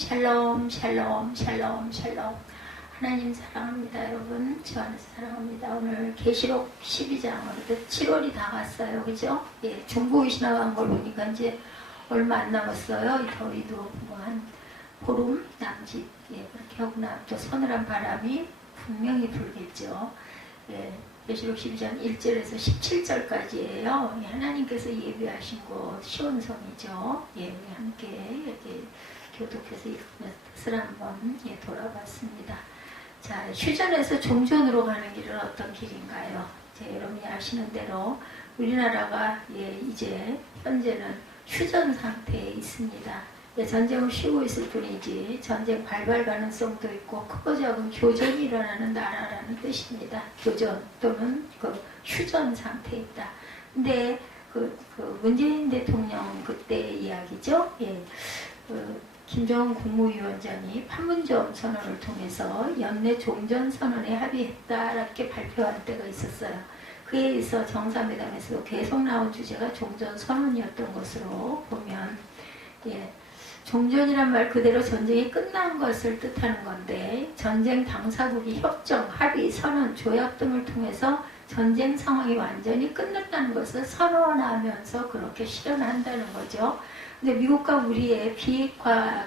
샬롬 샬롬 샬롬 샬롬. 하나님 사랑합니다. 여러분 저 안에서 사랑합니다. 오늘 계시록 12장 어느덧 7월이 다 갔어요. 그죠? 예, 중국이 지나간 걸 보니까 이제 얼마 안 남았어요. 이 더위도 뭐 한 보름 남짓. 예, 그렇게 하구나. 또 서늘한 바람이 분명히 불겠죠. 예, 계시록 12장 1절에서 17절까지예요. 하나님께서 예비하신 곳 시온성이죠. 예, 우리 함께 이렇게 교독해서 읽으면서 뜻을 한번 돌아봤습니다. 자, 휴전에서 종전으로 가는 길은 어떤 길인가요? 여러분이 아시는 대로 우리나라가 이제 현재는 휴전 상태에 있습니다. 전쟁을 쉬고 있을 뿐이지 전쟁 발발 가능성도 있고 크고 작은 교전이 일어나는 나라라는 뜻입니다. 교전 또는 휴전 상태에 있다. 근데 문재인 대통령 그때 이야기죠. 김정은 국무위원장이 판문점 선언을 통해서 연내 종전 선언에 합의했다 이렇게 발표한 때가 있었어요. 그에 의해서 정상회담에서도 계속 나온 주제가 종전 선언이었던 것으로 보면 종전이란 말 그대로 전쟁이 끝난 것을 뜻하는 건데 전쟁 당사국이 협정, 합의, 선언, 조약 등을 통해서 전쟁 상황이 완전히 끝났다는 것을 선언하면서 그렇게 실현한다는 거죠. 근데 미국과 우리의 비핵화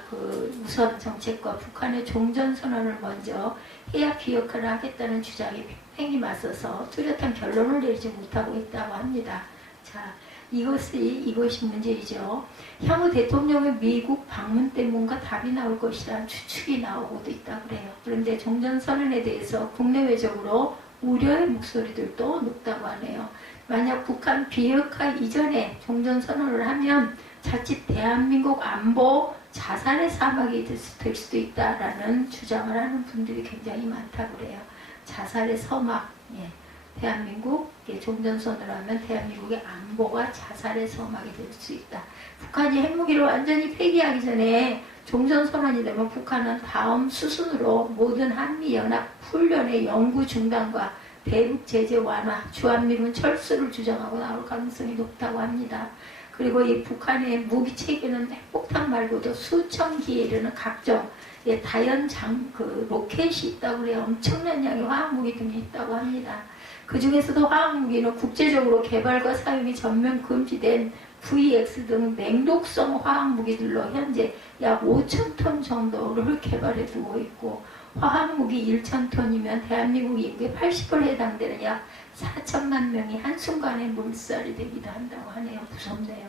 우선 정책과 북한의 종전 선언을 먼저 해야 비핵화를 하겠다는 주장에 팽팽히 맞서서 뚜렷한 결론을 내리지 못하고 있다고 합니다. 자, 이것이 문제이죠. 향후 대통령의 미국 방문 때 뭔가 답이 나올 것이라는 추측이 나오고도 있다고 그래요. 그런데 종전선언에 대해서 국내외적으로 우려의 목소리들도 높다고 하네요. 만약 북한 비핵화 이전에 종전선언을 하면 자칫 대한민국 안보 자살의 사막이 될 수도 있다라는 주장을 하는 분들이 굉장히 많다고 그래요. 자살의 서막, 대한민국 종전선언을 하면 대한민국의 안보가 자살의 서막이 될 수 있다. 북한이 핵무기를 완전히 폐기하기 전에 종전선언이 되면 북한은 다음 수순으로 모든 한미연합 훈련의 연구 중단과 대북 제재 완화, 주한미군 철수를 주장하고 나올 가능성이 높다고 합니다. 그리고 이 북한의 무기 체계는 핵폭탄 말고도 수천 기에 이르는 각종 다연 로켓이 있다고 그래요. 엄청난 양의 화학무기 등이 있다고 합니다. 그 중에서도 화학무기는 국제적으로 개발과 사용이 전면 금지된 VX 등 맹독성 화학무기들로 현재 약 5,000톤 정도를 개발해 두고 있고 화학무기 1,000톤이면 대한민국 인구의 80%에 해당되는 약 4천만 명이 한순간에 몰살이 되기도 한다고 하네요. 무섭네요.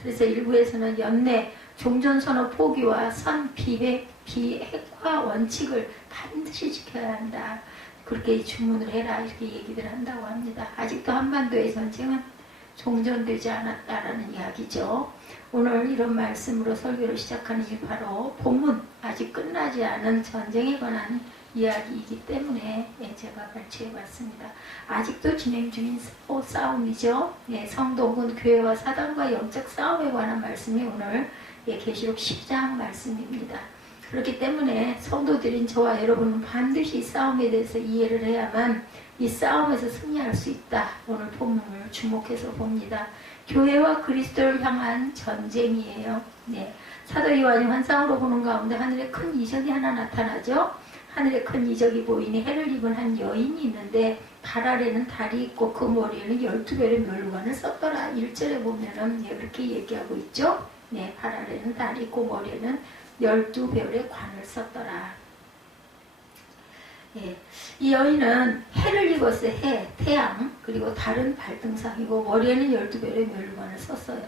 그래서 일부에서는 연내 종전선언 포기와 선 비핵화 원칙을 반드시 지켜야 한다. 그렇게 주문을 해라 이렇게 얘기들 한다고 합니다. 아직도 한반도의 전쟁은 종전되지 않았다라는 이야기죠. 오늘 이런 말씀으로 설교를 시작하는 게 바로 본문 아직 끝나지 않은 전쟁에 관한 이야기이기 때문에 제가 발췌해봤습니다. 아직도 진행 중인 싸움이죠. 성도군 교회와 사단과 영적 싸움에 관한 말씀이 오늘 계시록 10장 말씀입니다. 그렇기 때문에 성도들인 저와 여러분은 반드시 이 싸움에 대해서 이해를 해야만 이 싸움에서 승리할 수 있다. 오늘 본문을 주목해서 봅니다. 교회와 그리스도를 향한 전쟁이에요. 사도 요한이 환상으로 보는 가운데 하늘에 큰 이적이 하나 나타나죠. 하늘에 큰 이적이 보이니 해를 입은 한 여인이 있는데 발 아래는 달이 있고 그 머리에는 12별의 멸관을 썼더라. 1절에 보면은 이렇게 얘기하고 있죠. 발 아래는 달이 있고 머리에는 12별의 관을 썼더라. 이 여인은 해를 입었어요. 해, 태양, 그리고 달은 발등상이고 머리에는 12별의 멸관을 썼어요.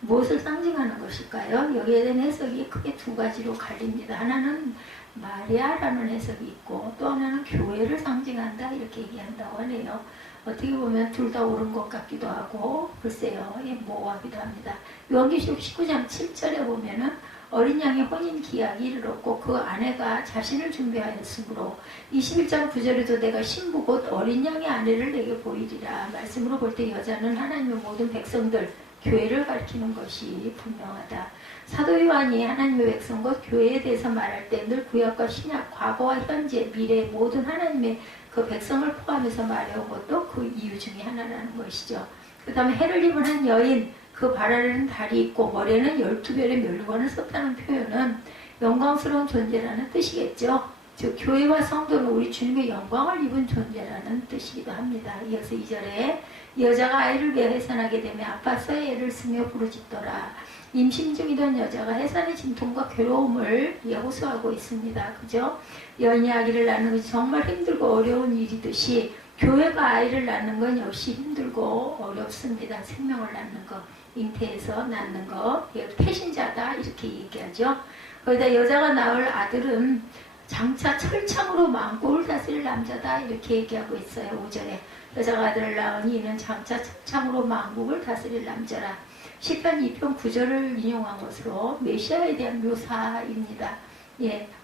무엇을 상징하는 것일까요? 여기에 대한 해석이 크게 두 가지로 갈립니다. 하나는 마리아라는 해석이 있고 또 하나는 교회를 상징한다 이렇게 얘기한다고 하네요. 어떻게 보면 둘 다 옳은 것 같기도 하고 글쎄요 모호하기도 합니다. 요한계시록 19장 7절에 보면은 어린 양의 혼인 기약이 이르렀고 그 아내가 자신을 준비하였으므로 21장 9절에도 내가 신부 곧 어린 양의 아내를 내게 보이리라. 말씀으로 볼 때 여자는 하나님의 모든 백성들 교회를 가리키는 것이 분명하다. 사도 요한이 하나님의 백성 곧 교회에 대해서 말할 때 늘 구약과 신약, 과거와 현재, 미래 모든 하나님의 그 백성을 포함해서 말해온 것도 그 이유 중에 하나라는 것이죠. 그 다음에 해를 입은 한 여인, 그 발 아래는 달이 있고 머리에는 12별의 멸관을 썼다는 표현은 영광스러운 존재라는 뜻이겠죠. 즉 교회와 성도는 우리 주님의 영광을 입은 존재라는 뜻이기도 합니다. 이어서 2절에 여자가 아이를 베어 해산하게 되면 아파서 애를 쓰며 부르짖더라. 임신 중이던 여자가 해산의 진통과 괴로움을 호소하고 있습니다. 그죠? 여인이 아기를 낳는 것이 정말 힘들고 어려운 일이듯이 교회가 아이를 낳는 건 역시 힘들고 어렵습니다. 생명을 낳는 거, 잉태해서 낳는 거, 태신자다 이렇게 얘기하죠. 거기다 여자가 낳을 아들은 장차 철창으로 만국을 다스릴 남자다 이렇게 얘기하고 있어요. 5절에 여자가 아들을 낳으니 이는 장차 철창으로 만국을 다스릴 남자라. 시편 2편 9절을 인용한 것으로 메시아에 대한 묘사입니다.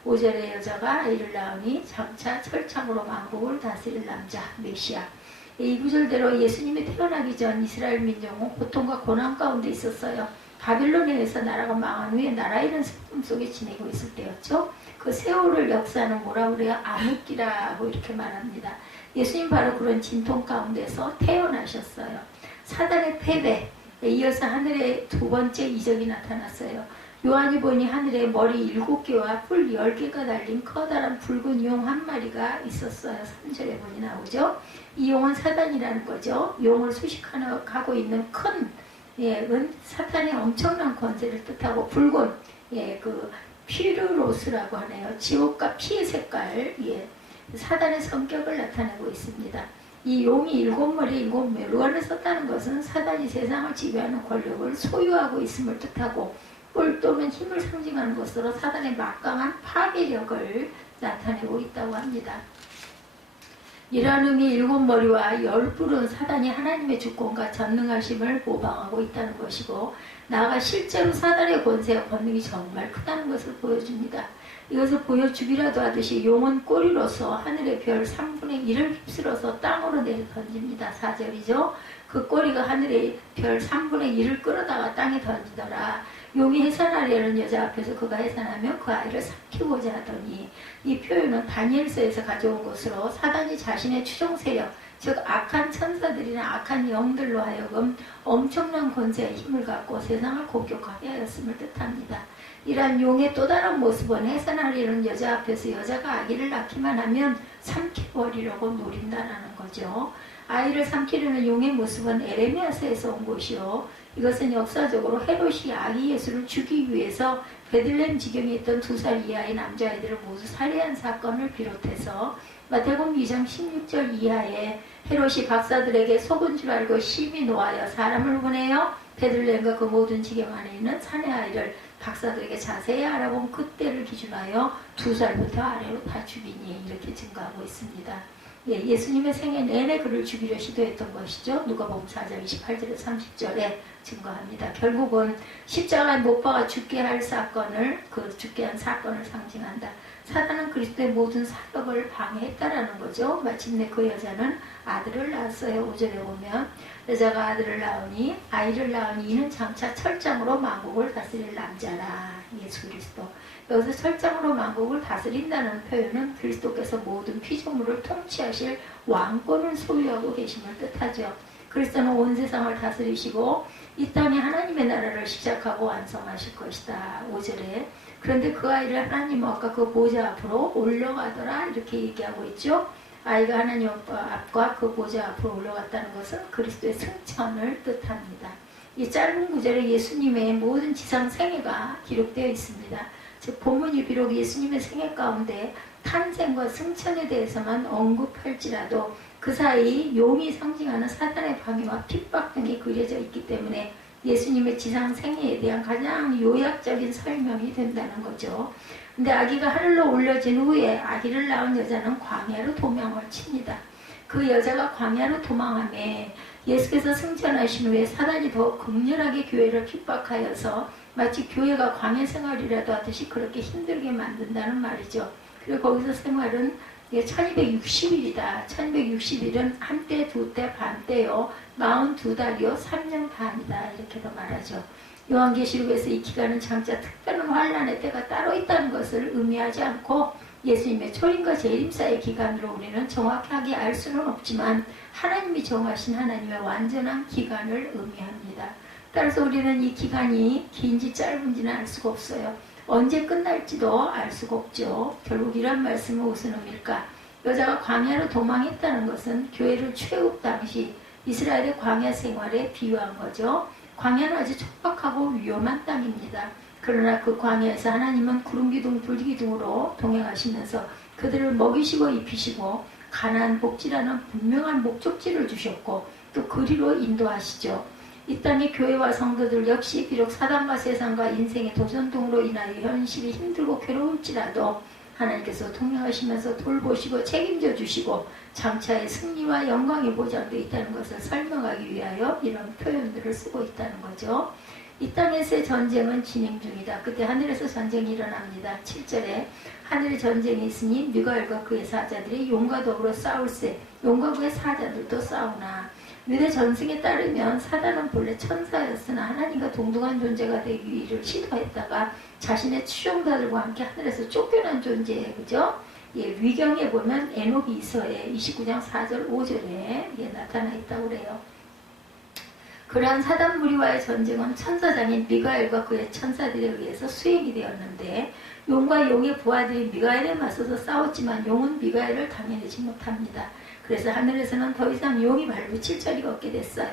5절에 여자가 아이를 낳으니 장차 철창으로 만국을 다스릴 남자 메시아. 이 구절대로 예수님이 태어나기 전 이스라엘 민족은 고통과 고난 가운데 있었어요. 바빌론에 의해서 나라가 망한 후에 나라 잃은 슬픔 속에 지내고 있을 때였죠. 그 세월을 역사는 뭐라 그래요? 암흑기라고 이렇게 말합니다. 예수님 바로 그런 진통 가운데서 태어나셨어요. 사단의 패배에 이어서 하늘에 두 번째 이적이 나타났어요. 요한이 보니 하늘에 머리 7개와 뿔 10개가 달린 커다란 붉은 용 한 마리가 있었어요. 3절에 보니 나오죠. 이 용은 사단이라는 거죠. 용을 수식하고 있는 큰 은 사탄의 엄청난 권세를 뜻하고 붉은 그 피르로스라고 하네요. 지옥과 피의 색깔 사단의 성격을 나타내고 있습니다. 이 용이 7머리 7묘관을 썼다는 것은 사단이 세상을 지배하는 권력을 소유하고 있음을 뜻하고 뿔 또는 힘을 상징하는 것으로 사단의 막강한 파괴력을 나타내고 있다고 합니다. 이러한 의미 7머리와 10뿔은 사단이 하나님의 주권과 전능하심을 모방하고 있다는 것이고 나아가 실제로 사단의 권세와 권능이 정말 크다는 것을 보여줍니다. 이것을 보여주기라도 하듯이 용은 꼬리로서 하늘의 별 3분의 1을 휩쓸어서 땅으로 내려 던집니다. 4절이죠. 그 꼬리가 하늘의 별 3분의 1을 끌어다가 땅에 던지더라. 용이 해산하려는 여자 앞에서 그가 해산하면 그 아이를 삼키고자 하더니 이 표현은 다니엘서에서 가져온 것으로 사단이 자신의 추종 세력 즉 악한 천사들이나 악한 영들로 하여금 엄청난 권세와 힘을 갖고 세상을 공격하게 하였음을 뜻합니다. 이러한 용의 또 다른 모습은 해산하려는 여자 앞에서 여자가 아기를 낳기만 하면 삼켜버리려고 노린다는 거죠. 아이를 삼키려는 용의 모습은 에레미야서에서 온 것이요. 이것은 역사적으로 헤롯이 아기 예수를 죽이기 위해서 베들레헴 지경에 있던 2살 이하의 남자아이들을 모두 살해한 사건을 비롯해서 마태복음 2장 16절 이하에 헤롯이 박사들에게 속은 줄 알고 심히 노하여 사람을 보내어 베들레헴과 그 모든 지경 안에 있는 사내 아이를 박사들에게 자세히 알아본 그때를 기준하여 2살부터 아래로 다 죽이니 이렇게 증거하고 있습니다. 예수님의 생애 내내 그를 죽이려 시도했던 것이죠. 누가복음 4장 28절에 30절에 증거합니다. 결국은 십자가에 못 박아 죽게 할 사건을 죽게 한 사건을 상징한다. 사단은 그리스도의 모든 사역을 방해했다라는 거죠. 마침내 그 여자는 아들을 낳았어요. 5절에 보면 여자가 아들을 낳으니 아이를 낳으니 이는 장차 철장으로 만국을 다스릴 남자라. 예수 그리스도. 여기서 철장으로 만국을 다스린다는 표현은 그리스도께서 모든 피조물을 통치하실 왕권을 소유하고 계심을 뜻하죠. 그리스도는 온 세상을 다스리시고 이 땅에 하나님의 나라를 시작하고 완성하실 것이다. 5절에 그런데 그 아이를 하나님 앞과 그 보좌 앞으로 올려가더라 이렇게 얘기하고 있죠. 아이가 하나님 앞과 그 보좌 앞으로 올라갔다는 것은 그리스도의 승천을 뜻합니다. 이 짧은 구절에 예수님의 모든 지상 생애가 기록되어 있습니다. 즉 본문이 비록 예수님의 생애 가운데 탄생과 승천에 대해서만 언급할지라도 그 사이 용이 상징하는 사단의 방해와 핍박 등이 그려져 있기 때문에 예수님의 지상 생애에 대한 가장 요약적인 설명이 된다는 거죠. 근데 아기가 하늘로 올려진 후에 아기를 낳은 여자는 광야로 도망을 칩니다. 그 여자가 광야로 도망함에 예수께서 승천하신 후에 사단이 더 극렬하게 교회를 핍박하여서 마치 교회가 광야 생활이라도 하듯이 그렇게 힘들게 만든다는 말이죠. 그리고 거기서 생활은 1260일이다. 1260일은 한때, 두때, 반때요. 42달이요. 3년 반이다. 이렇게도 말하죠. 요한계시록에서 이 기간은 장차 특별한 환란의 때가 따로 있다는 것을 의미하지 않고 예수님의 초림과 재림 사이의 기간으로 우리는 정확하게 알 수는 없지만 하나님이 정하신 하나님의 완전한 기간을 의미합니다. 따라서 우리는 이 기간이 긴지 짧은지는 알 수가 없어요. 언제 끝날지도 알 수가 없죠. 결국 이런 말씀은 무슨 의미일까? 여자가 광야로 도망했다는 것은 교회를 출애굽 당시 이스라엘의 광야 생활에 비유한 거죠. 광야는 아주 촉박하고 위험한 땅입니다. 그러나 그 광야에서 하나님은 구름기둥 불기둥으로 동행하시면서 그들을 먹이시고 입히시고 가나안 복지라는 분명한 목적지를 주셨고 또 그리로 인도하시죠. 이 땅의 교회와 성도들 역시 비록 사단과 세상과 인생의 도전등으로 인하여 현실이 힘들고 괴로울지라도 하나님께서 동행하시면서 돌보시고 책임져 주시고 장차의 승리와 영광이 보장되어 있다는 것을 설명하기 위하여 이런 표현들을 쓰고 있다는 거죠. 이 땅에서의 전쟁은 진행 중이다. 그때 하늘에서 전쟁이 일어납니다. 7절에 하늘에 전쟁이 있으니 미가엘과 그의 사자들이 용과 더불어 싸울세 용과 그의 사자들도 싸우나 유대 전승에 따르면 사단은 본래 천사였으나 하나님과 동등한 존재가 되기를 시도했다가 자신의 추종자들과 함께 하늘에서 쫓겨난 존재예요. 그죠? 예, 위경에 보면 에녹 이서에 29장 4절 5절에 나타나 있다고 그래요. 그러한 사단 무리와의 전쟁은 천사장인 미가엘과 그의 천사들에 의해서 수행이 되었는데 용과 용의 부하들이 미가엘에 맞서서 싸웠지만 용은 미가엘을 당해내지 못합니다. 그래서 하늘에서는 더 이상 용이 발붙일 자리가 없게 됐어요.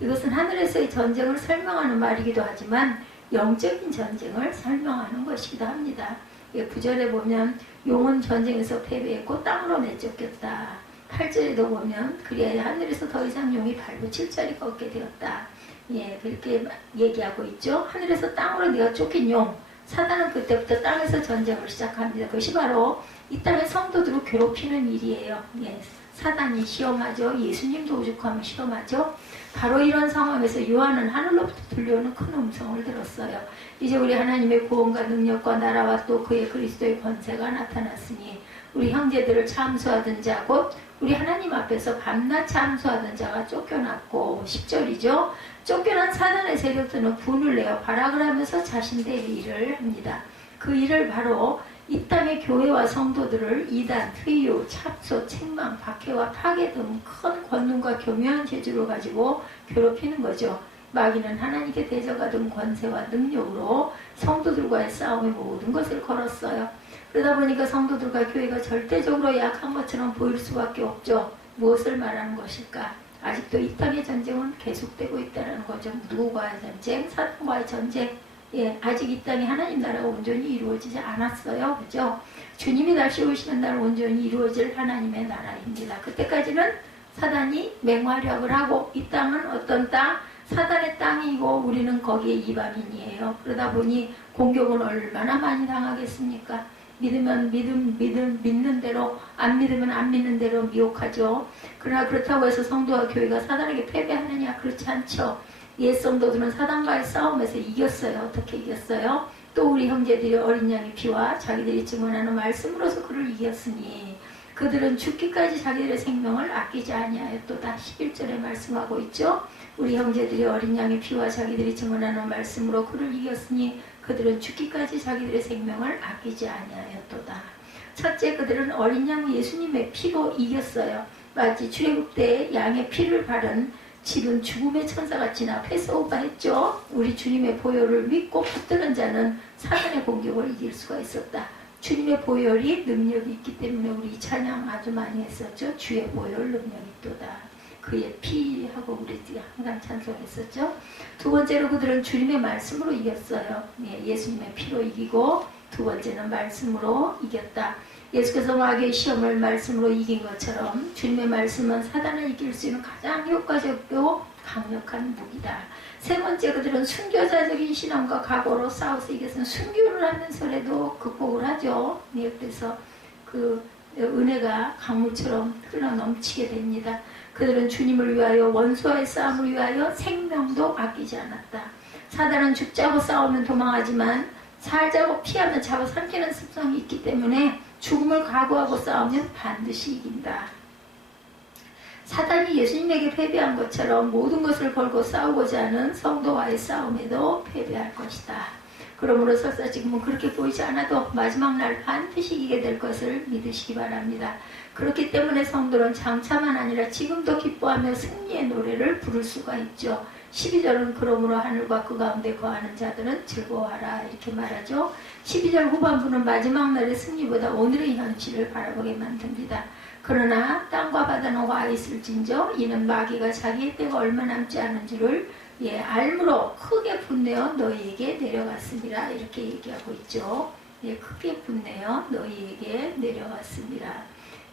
이것은 하늘에서의 전쟁을 설명하는 말이기도 하지만 영적인 전쟁을 설명하는 것이기도 합니다. 9절에 보면 용은 전쟁에서 패배했고 땅으로 내쫓겼다. 8절에도 보면 그리하여 하늘에서 더 이상 용이 발붙일 자리가 없게 되었다. 예, 그렇게 얘기하고 있죠. 하늘에서 땅으로 내어 쫓긴 용. 사단은 그때부터 땅에서 전쟁을 시작합니다. 그것이 바로 이 땅의 성도들을 괴롭히는 일이에요. 예, 사단이 시험하죠. 예수님도 오죽하면 시험하죠. 바로 이런 상황에서 요한은 하늘로부터 들려오는 큰 음성을 들었어요. 이제 우리 하나님의 구원과 능력과 나라와 또 그의 그리스도의 권세가 나타났으니 우리 형제들을 참수하던 자 곧 우리 하나님 앞에서 밤낮 참수하던 자가 쫓겨났고 10절이죠. 쫓겨난 사단의 세력들은 분을 내어 발악을 하면서 자신들의 일을 합니다. 그 일을 바로 이 땅의 교회와 성도들을 이단, 회유, 참소, 책망, 박해와 파괴 등 큰 권능과 교묘한 재주를 가지고 괴롭히는 거죠. 마귀는 하나님께 대적하던 권세와 능력으로 성도들과의 싸움의 모든 것을 걸었어요. 그러다 보니까 성도들과 교회가 절대적으로 약한 것처럼 보일 수밖에 없죠. 무엇을 말하는 것일까? 아직도 이 땅의 전쟁은 계속되고 있다는 거죠. 누구와의 전쟁? 사탄과의 전쟁. 예, 아직 이 땅에 하나님 나라가 온전히 이루어지지 않았어요. 그죠? 주님이 다시 오시는 날 온전히 이루어질 하나님의 나라입니다. 그때까지는 사단이 맹활약을 하고 이 땅은 어떤 땅? 사단의 땅이고 우리는 거기에 이방인이에요. 그러다 보니 공격은 얼마나 많이 당하겠습니까? 믿으면 믿는 대로, 안 믿으면 안 믿는 대로 미혹하죠. 그러나 그렇다고 해서 성도와 교회가 사단에게 패배하느냐? 그렇지 않죠. 옛 성도들은 사단과의 싸움에서 이겼어요. 어떻게 이겼어요? 또 우리 형제들이 어린 양의 피와 자기들이 증언하는 말씀으로서 그를 이겼으니 그들은 죽기까지 자기들의 생명을 아끼지 아니하였도다. 11절에 말씀하고 있죠. 우리 형제들이 어린 양의 피와 자기들이 증언하는 말씀으로 그를 이겼으니 그들은 죽기까지 자기들의 생명을 아끼지 아니하였도다. 첫째, 그들은 어린 양 예수님의 피로 이겼어요. 마치 출애굽 때 양의 피를 바른 집은 죽음의 천사가 지나 패스오버했죠. 우리 주님의 보혈을 믿고 붙드는 자는 사단의 공격을 이길 수가 있었다. 주님의 보혈이 능력이 있기 때문에 우리 찬양 아주 많이 했었죠. 주의 보혈 능력이 있도다. 그의 피하고 우리 항상 찬송했었죠. 두 번째로 그들은 주님의 말씀으로 이겼어요. 예수님의 피로 이기고 두 번째는 말씀으로 이겼다. 예수께서 마귀의 시험을 말씀으로 이긴 것처럼 주님의 말씀은 사단을 이길 수 있는 가장 효과적이고 강력한 무기다. 세 번째, 그들은 순교자적인 신앙과 각오로 싸워서 이겼으면 순교를 하면서라도 극복을 하죠. 그래서 그 은혜가 강물처럼 흘러 넘치게 됩니다. 그들은 주님을 위하여 원수와의 싸움을 위하여 생명도 아끼지 않았다. 사단은 죽자고 싸우면 도망하지만 살자고 피하면 잡아삼키는 습성이 있기 때문에 죽음을 각오하고 싸우면 반드시 이긴다. 사단이 예수님에게 패배한 것처럼 모든 것을 걸고 싸우고자 하는 성도와의 싸움에도 패배할 것이다. 그러므로 설사 지금은 그렇게 보이지 않아도 마지막 날 반드시 이기게 될 것을 믿으시기 바랍니다. 그렇기 때문에 성도는 장차만 아니라 지금도 기뻐하며 승리의 노래를 부를 수가 있죠. 12절은 그러므로 하늘과 그 가운데 거하는 자들은 즐거워하라 이렇게 말하죠. 12절 후반부는 마지막 날의 승리보다 오늘의 현실을 바라보게 만듭니다. 그러나 땅과 바다는 와 있을진저 이는 마귀가 자기의 때가 얼마 남지 않은 줄을 알므로 크게 분내어 너희에게 내려갔습니다. 이렇게 얘기하고 있죠. 크게 분내어 너희에게 내려갔습니다.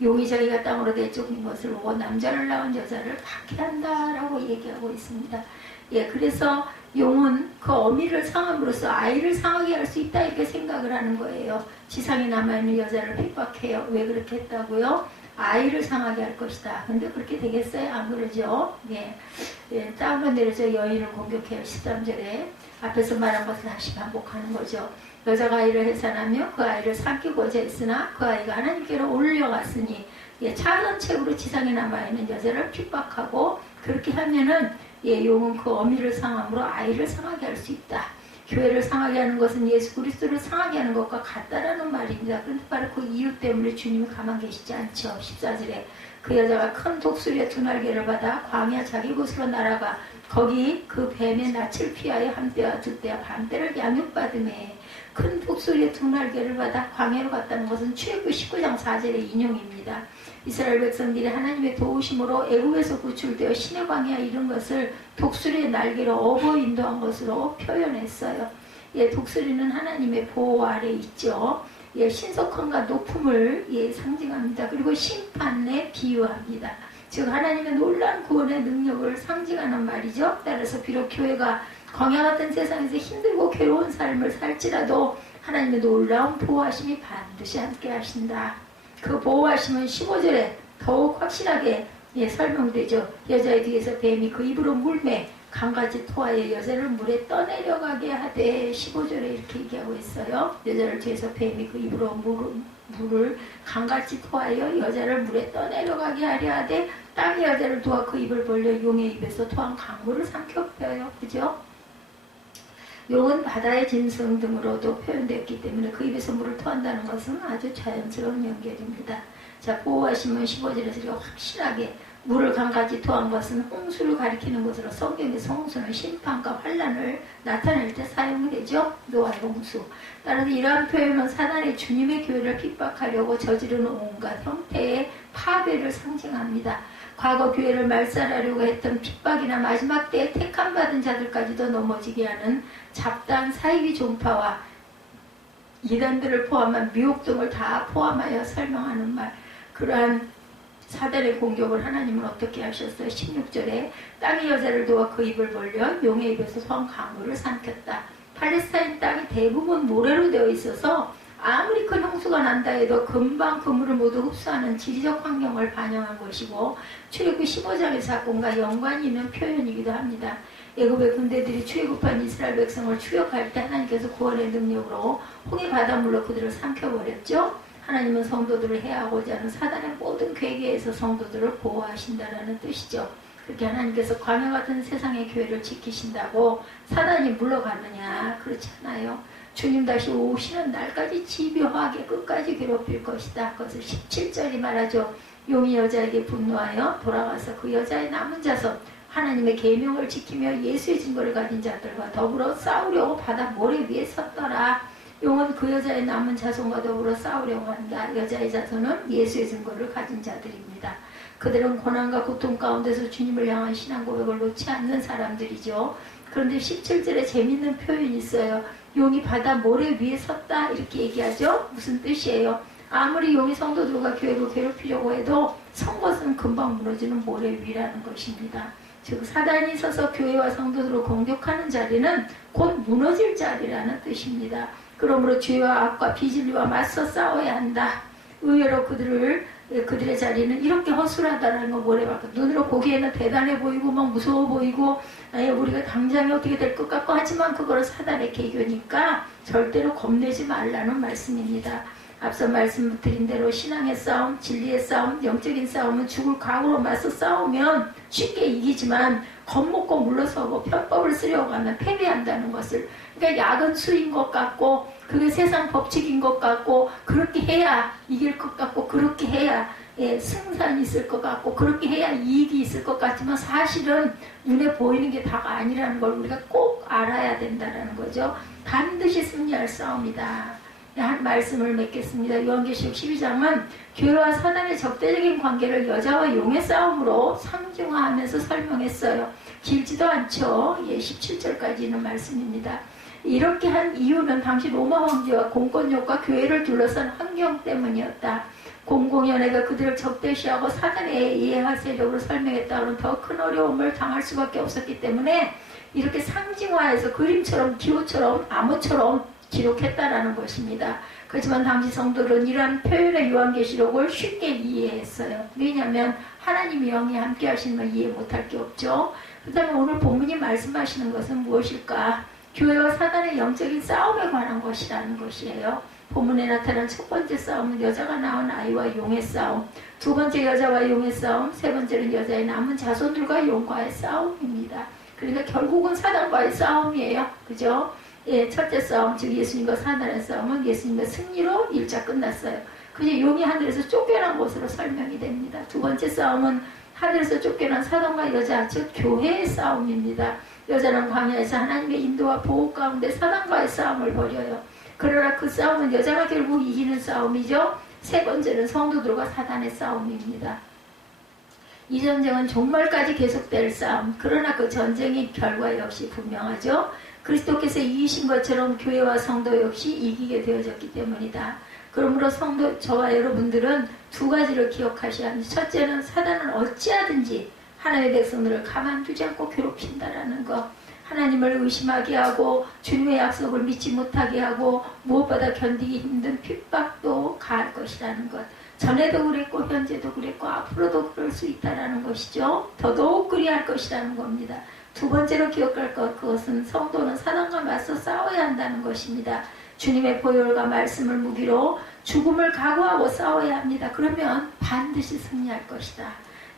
용이 자기가 땅으로 내쫓은 것을 보고 남자를 낳은 여자를 박해한다라고 얘기하고 있습니다. 그래서 용은 그 어미를 상함으로써 아이를 상하게 할 수 있다 이렇게 생각을 하는 거예요. 지상에 남아있는 여자를 핍박해요. 왜 그렇게 했다고요? 아이를 상하게 할 것이다. 근데 그렇게 되겠어요? 안 그러죠? 땅으로 내려져 여인을 공격해요. 13절에 앞에서 말한 것을 다시 반복하는 거죠. 여자가 아이를 해산하며 그 아이를 삼키고자 했으나 그 아이가 하나님께로 올려갔으니 차선책으로 지상에 남아있는 여자를 핍박하고 그렇게 하면은 용은 그 어미를 상함으로 아이를 상하게 할 수 있다. 교회를 상하게 하는 것은 예수 그리스도를 상하게 하는 것과 같다라는 말입니다. 그런데 바로 그 이유 때문에 주님이 가만 계시지 않죠. 14절에 그 여자가 큰 독수리의 두 날개를 받아 광야 자기 곳으로 날아가 거기 그 뱀의 낯을 피하여 한 때와 두 때와 반 때를 양육받음에 큰 독수리의 두 날개를 받아 광야로 갔다는 것은 출애굽기 19장 4절의 인용입니다. 이스라엘 백성들이 하나님의 도우심으로 애굽에서 구출되어 신의 광야에 이른 것을 독수리의 날개로 업어 인도한 것으로 표현했어요. 독수리는 하나님의 보호 아래 있죠. 신속함과 높음을 상징합니다. 그리고 심판에 비유합니다. 즉 하나님의 놀라운 구원의 능력을 상징하는 말이죠. 따라서 비록 교회가 광야 같은 세상에서 힘들고 괴로운 삶을 살지라도 하나님의 놀라운 보호하심이 반드시 함께 하신다. 그 보호하심은 15절에 더욱 확실하게 설명되죠. 여자의 뒤에서 뱀이 그 입으로 물매 강같이 토하여 여자를 물에 떠내려가게 하되 15절에 이렇게 얘기하고 있어요. 여자를 뒤에서 뱀이 그 입으로 물을 강같이 토하여 여자를 물에 떠내려가게 하려 하되 땅이 여자를 도와 그 입을 벌려 용의 입에서 토한 강물을 삼켜버려요. 그죠? 용은 바다의 짐승 등으로도 표현됐기 때문에 그 입에서 물을 토한다는 것은 아주 자연스러운 연결입니다. 자, 보호하시면 15절에서 우리가 확실하게 물을 강같이 토한 것은 홍수를 가리키는 것으로 성경에서 홍수는 심판과 환란을 나타낼 때 사용되죠. 노아의 홍수. 따라서 이러한 표현은 사단이 주님의 교회를 핍박하려고 저지르는 온갖 형태의 파괴를 상징합니다. 과거 교회를 말살하려고 했던 핍박이나 마지막 때에 택함받은 자들까지도 넘어지게 하는 잡다한 사이비 종파와 이단들을 포함한 미혹 등을 다 포함하여 설명하는 말. 그러한 사단의 공격을 하나님은 어떻게 하셨어요? 16절에 땅이 여자를 도와 그 입을 벌려 용의 입에서 성 강물을 삼켰다. 팔레스타인 땅이 대부분 모래로 되어 있어서 아무리 큰 홍수가 난다 해도 금방 그 물을 모두 흡수하는 지리적 환경을 반영한 것이고 출애굽기 15장의 사건과 연관이 있는 표현이기도 합니다. 애굽의 군대들이 출애굽한 이스라엘 백성을 추격할 때 하나님께서 구원의 능력으로 홍해 바닷물로 그들을 삼켜버렸죠. 하나님은 성도들을 해하고자 하는 사단의 모든 괴계에서 성도들을 보호하신다는 뜻이죠. 그렇게 하나님께서 광야 같은 세상의 교회를 지키신다고 사단이 물러가느냐? 그렇지 않아요. 주님 다시 오시는 날까지 집요하게 끝까지 괴롭힐 것이다. 그것을 17절이 말하죠. 용이 여자에게 분노하여 돌아와서 그 여자의 남은 자손 하나님의 계명을 지키며 예수의 증거를 가진 자들과 더불어 싸우려고 바다 모래 위에 섰더라. 용은 그 여자의 남은 자손과 더불어 싸우려고 한다. 여자의 자손은 예수의 증거를 가진 자들입니다. 그들은 고난과 고통 가운데서 주님을 향한 신앙 고백을 놓지 않는 사람들이죠. 그런데 17절에 재밌는 표현이 있어요. 용이 바다 모래 위에 섰다 이렇게 얘기하죠. 무슨 뜻이에요? 아무리 용이 성도들과 교회를 괴롭히려고 해도 선 것은 금방 무너지는 모래 위라는 것입니다. 즉 사단이 서서 교회와 성도들을 공격하는 자리는 곧 무너질 자리라는 뜻입니다. 그러므로 죄와 악과 비진리와 맞서 싸워야 한다. 의외로 그들의 자리는 이렇게 허술하다는 거 모래밖에 눈으로 보기에는 대단해 보이고 막 무서워 보이고 우리가 당장에 어떻게 될 것 같고 하지만 그거는 사단의 계교니까 절대로 겁내지 말라는 말씀입니다. 앞서 말씀드린 대로 신앙의 싸움, 진리의 싸움, 영적인 싸움은 죽을 각오로 맞서 싸우면 쉽게 이기지만 겁먹고 물러서고 편법을 쓰려고 하면 패배한다는 것을, 그러니까 약은 수인 것 같고 그게 세상 법칙인 것 같고 그렇게 해야 이길 것 같고 그렇게 해야 승산이 있을 것 같고 그렇게 해야 이익이 있을 것 같지만 사실은 눈에 보이는 게 다가 아니라는 걸 우리가 꼭 알아야 된다는 거죠. 반드시 승리할 싸움이다. 한 말씀을 맺겠습니다. 요한계시록 12장은 교회와 사단의 적대적인 관계를 여자와 용의 싸움으로 상징화하면서 설명했어요. 길지도 않죠. 17절까지 있는 말씀입니다. 이렇게 한 이유는 당시 로마 황제와 공권력과 교회를 둘러싼 환경 때문이었다. 공공연회가 그들을 적대시하고 사단의 이해화 세력으로 설명했다고는 더 큰 어려움을 당할 수밖에 없었기 때문에 이렇게 상징화해서 그림처럼 기호처럼 암호처럼 기록했다라는 것입니다. 그렇지만 당시 성도들은 이러한 표현의 요한계시록을 쉽게 이해했어요. 왜냐하면 하나님의 영이 함께 하시는 걸 이해 못할 게 없죠. 그렇다면 오늘 본문이 말씀하시는 것은 무엇일까? 교회와 사단의 영적인 싸움에 관한 것이라는 것이에요. 본문에 나타난 첫 번째 싸움은 여자가 낳은 아이와 용의 싸움, 두 번째 여자와 용의 싸움, 세 번째는 여자의 남은 자손들과 용과의 싸움입니다. 그러니까 결국은 사단과의 싸움이에요. 그죠? 첫째 싸움, 즉 예수님과 사단의 싸움은 예수님의 승리로 1차 끝났어요. 그저 용이 하늘에서 쫓겨난 것으로 설명이 됩니다. 두 번째 싸움은 하늘에서 쫓겨난 사단과 여자, 즉 교회의 싸움입니다. 여자는 광야에서 하나님의 인도와 보호 가운데 사단과의 싸움을 벌여요. 그러나 그 싸움은 여자가 결국 이기는 싸움이죠. 세 번째는 성도들과 사단의 싸움입니다. 이 전쟁은 종말까지 계속될 싸움. 그러나 그 전쟁의 결과 역시 분명하죠. 그리스도께서 이기신 것처럼 교회와 성도 역시 이기게 되어졌기 때문이다. 그러므로 성도 저와 여러분들은 두 가지를 기억하셔야 합니다. 첫째는 사단은 어찌하든지 하나님의 백성들을 가만두지 않고 괴롭힌다라는 것. 하나님을 의심하게 하고 주님의 약속을 믿지 못하게 하고 무엇보다 견디기 힘든 핍박도 가할 것이라는 것. 전에도 그랬고 현재도 그랬고 앞으로도 그럴 수 있다라는 것이죠. 더더욱 그리할 것이라는 겁니다. 두 번째로 기억할 것, 그것은 성도는 사단과 맞서 싸워야 한다는 것입니다. 주님의 보혈과 말씀을 무기로 죽음을 각오하고 싸워야 합니다. 그러면 반드시 승리할 것이다.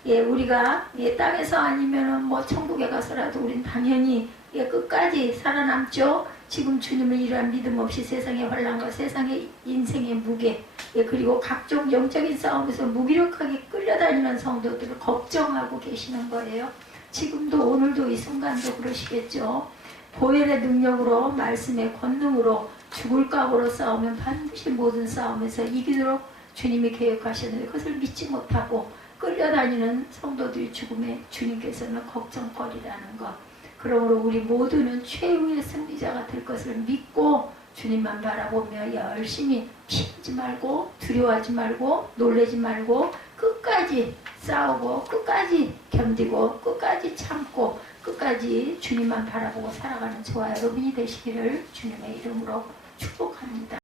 우리가 땅에서 아니면은 뭐 천국에 가서라도 우린 당연히 끝까지 살아남죠. 지금 주님을 이러한 믿음 없이 세상의 환난과 세상의 인생의 무게, 그리고 각종 영적인 싸움에서 무기력하게 끌려다니는 성도들을 걱정하고 계시는 거예요. 지금도 오늘도 이 순간도 그러시겠죠. 보혈의 능력으로 말씀의 권능으로 죽을 각오로 싸우면 반드시 모든 싸움에서 이기도록 주님이 계획하셨는데 그것을 믿지 못하고 끌려다니는 성도들의 죽음에 주님께서는 걱정거리라는 것. 그러므로 우리 모두는 최후의 승리자가 될 것을 믿고 주님만 바라보며 열심히 피하지 말고 두려워하지 말고 놀라지 말고 끝까지 싸우고 끝까지 견디고 끝까지 참고 끝까지 주님만 바라보고 살아가는 저와 여러분이 되시기를 주님의 이름으로 축복합니다.